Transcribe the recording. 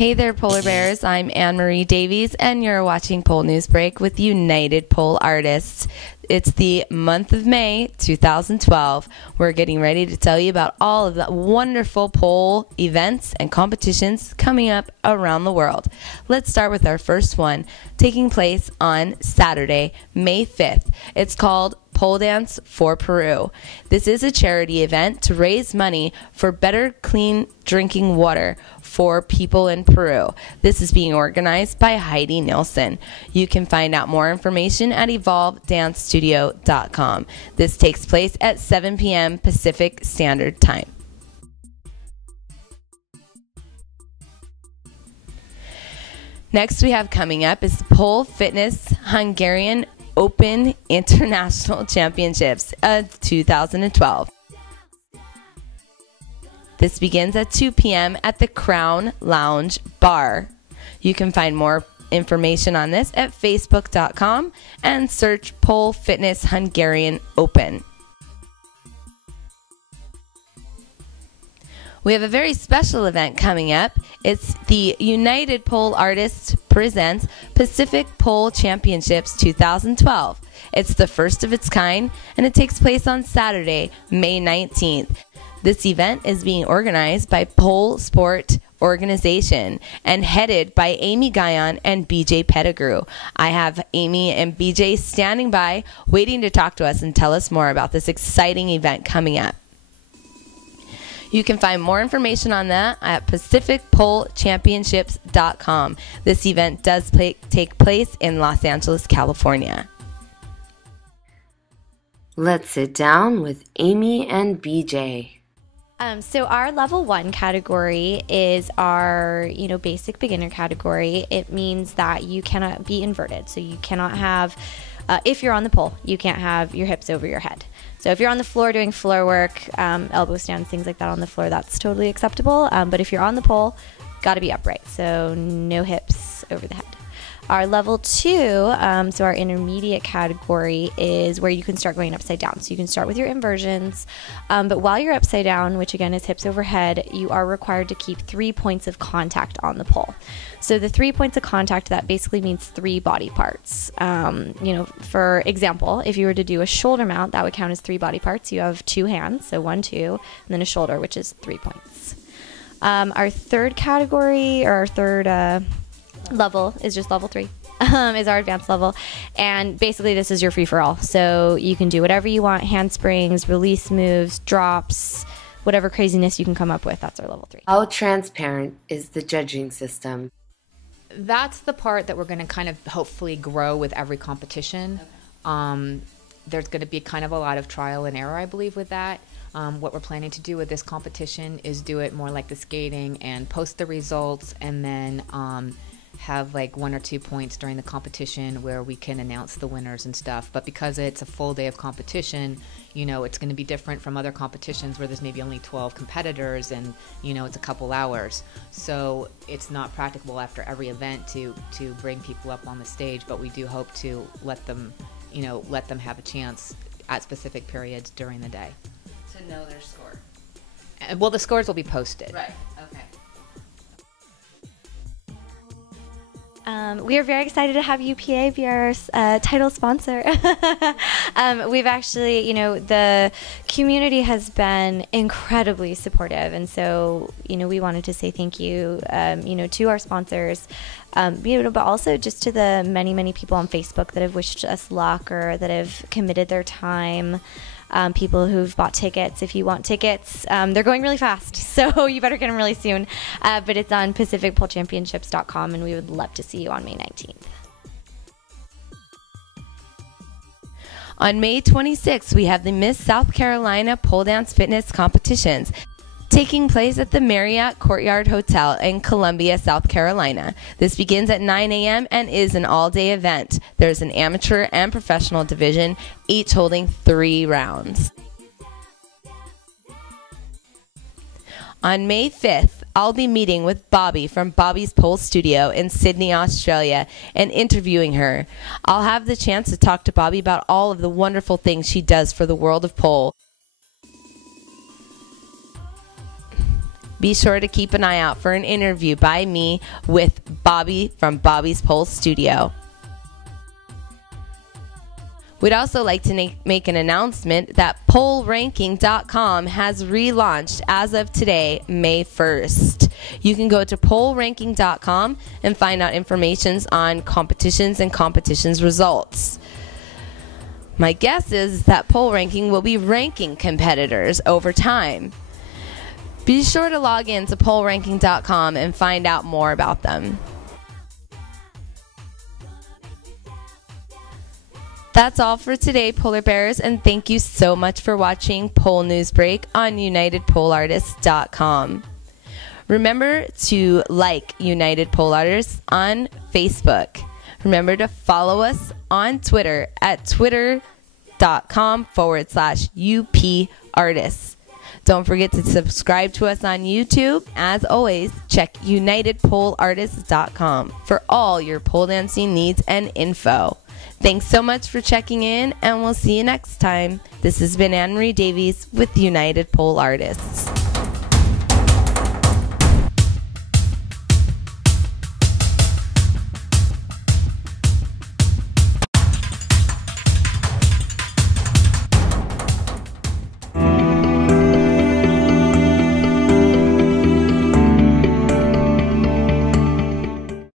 Hey there, Polar Bears. I'm Anne-Marie Davies, and you're watching Pole News Break with United Pole Artists. It's the month of May 2012. We're getting ready to tell you about all of the wonderful pole events and competitions coming up around the world. Let's start with our first one, taking place on Saturday, May 5th. It's called Pole Dance for Peru. This is a charity event to raise money for better clean drinking water for people in Peru. This is being organized by Heidi Nilsson. You can find out more information at evolvedancestudio.com. This takes place at 7 p.m. Pacific Standard Time. Next we have coming up is the Pole Fitness Hungarian Open International Championships of 2012. This begins at 2 p.m. at the Crown Lounge Bar. You can find more information on this at facebook.com and search Pole Fitness Hungarian Open. We have a very special event coming up. It's the United Pole Artists presents Pacific Pole Championships 2012. It's the first of its kind, and it takes place on Saturday, May 19th. This event is being organized by Pole Sport Organization and headed by Amy Guion and B.J. Pettigrew. I have Amy and B.J. standing by, waiting to talk to us and tell us more about this exciting event coming up. You can find more information on that at PacificPoleChampionships.com. This event does take place in Los Angeles, California. Let's sit down with Amy and B.J. So our level 1 category is our, basic beginner category. It means that you cannot be inverted. So you cannot have, if you're on the pole, you can't have your hips over your head. So if you're on the floor doing floor work, elbow stands, things like that on the floor, that's totally acceptable. But if you're on the pole, got to be upright. So no hips over the head. Our level 2, so our intermediate category, is where you can start going upside down. So you can start with your inversions, but while you're upside down, which again is hips overhead, you are required to keep 3 points of contact on the pole. So the 3 points of contact, that basically means 3 body parts. For example, if you were to do a shoulder mount, that would count as 3 body parts. You have 2 hands, so 1, 2, and then a shoulder, which is 3 points. Our third category, or our third level, is just level 3. Is our advanced level, and basically this is your free-for-all, so you can do whatever you want: handsprings, release moves, drops, whatever craziness you can come up with. That's our level 3. How transparent is the judging system? That's the part that we're going to kind of hopefully grow with every competition. There's going to be kind of a lot of trial and error, I believe, with that. What we're planning to do with this competition is do it more like the skating and post the results, and then have like 1 or 2 points during the competition where we can announce the winners and stuff. But because it's a full day of competition, it's going to be different from other competitions where there's maybe only 12 competitors and it's a couple hours. So it's not practicable after every event to bring people up on the stage, but we do hope to let them have a chance at specific periods during the day To know their score. Well, the scores will be posted. Right, okay. We are very excited to have UPA be our title sponsor. We've actually, the community has been incredibly supportive, and so, we wanted to say thank you, to our sponsors, but also just to the many, many people on Facebook that have wished us luck or that have committed their time. People who've bought tickets. If you want tickets, they're going really fast, so you better get them really soon. But it's on PacificPoleChampionships.com, and we would love to see you on May 19th. On May 26th, we have the Miss South Carolina Pole Dance Fitness Competitions taking place at the Marriott Courtyard Hotel in Columbia, South Carolina. This begins at 9 a.m. and is an all-day event. There's an amateur and professional division, each holding 3 rounds. On May 5th, I'll be meeting with Bobby from Bobby's Pole Studio in Sydney, Australia, and interviewing her. I'll have the chance to talk to Bobby about all of the wonderful things she does for the world of pole. Be sure to keep an eye out for an interview by me with Bobby from Bobby's Pole Studio. We'd also like to make an announcement that poleranking.com has relaunched as of today, May 1st. You can go to poleranking.com and find out information on competitions and competitions results. My guess is that pole ranking will be ranking competitors over time. Be sure to log in to poleranking.com and find out more about them. That's all for today, Polar Bears, and thank you so much for watching Pole News Break on UnitedPoleArtists.com. Remember to like United Pole Artists on Facebook. Remember to follow us on Twitter at twitter.com/UP Don't forget to subscribe to us on YouTube. As always, check UnitedPoleArtists.com for all your pole dancing needs and info. Thanks so much for checking in, and we'll see you next time. This has been Anne-Marie Davies with United Pole Artists.